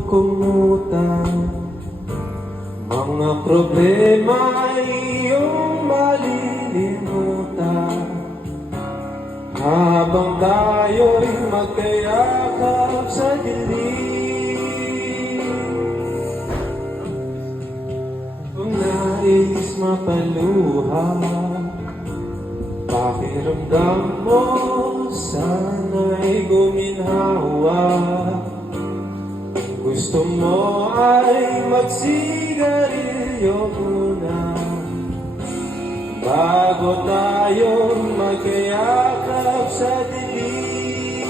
kumutan. Mga problema iyong malilimutan habang tayo'y magkayakap sa dilim. Kung nais mapaluha, pakiramdam mo sana'y guminhawa. Gusto mo ay magsigarilyo muna bago tayo magkayakap sa dilim.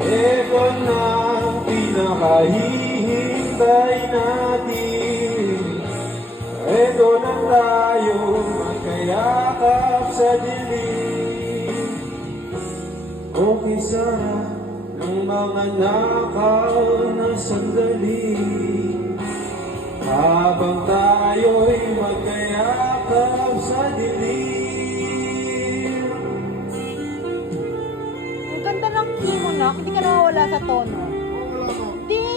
Ito na ang pinakahihintay natin. Ito na tayo magkayakap sa dilim. Okay sana ng mga nakaw na sandali habang tayo'y magkayakap sa dilim. Ang ganda ng key mo na, hindi ka nawawala sa tono. Hindi.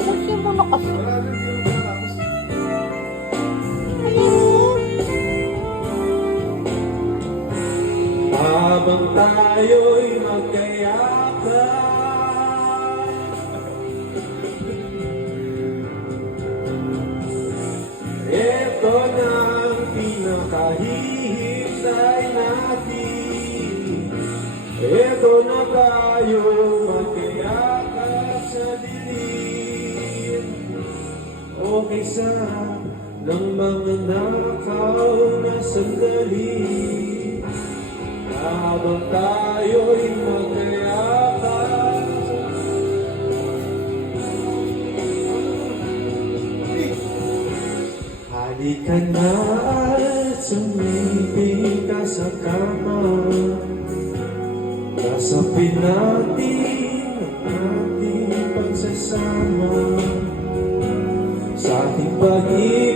Kasi mo na kasi. Habang tayo'y magkayakap, ito na ang pinakahihintay natin. Ito na tayo magkayakap sa dilim. Okay sarap ng mga nakaw na sandali habang tayo'y magkayakap. Halika na at sumiping ka sa kama. Kasapin natin ang ating pagsasama sa ating pag-ibig.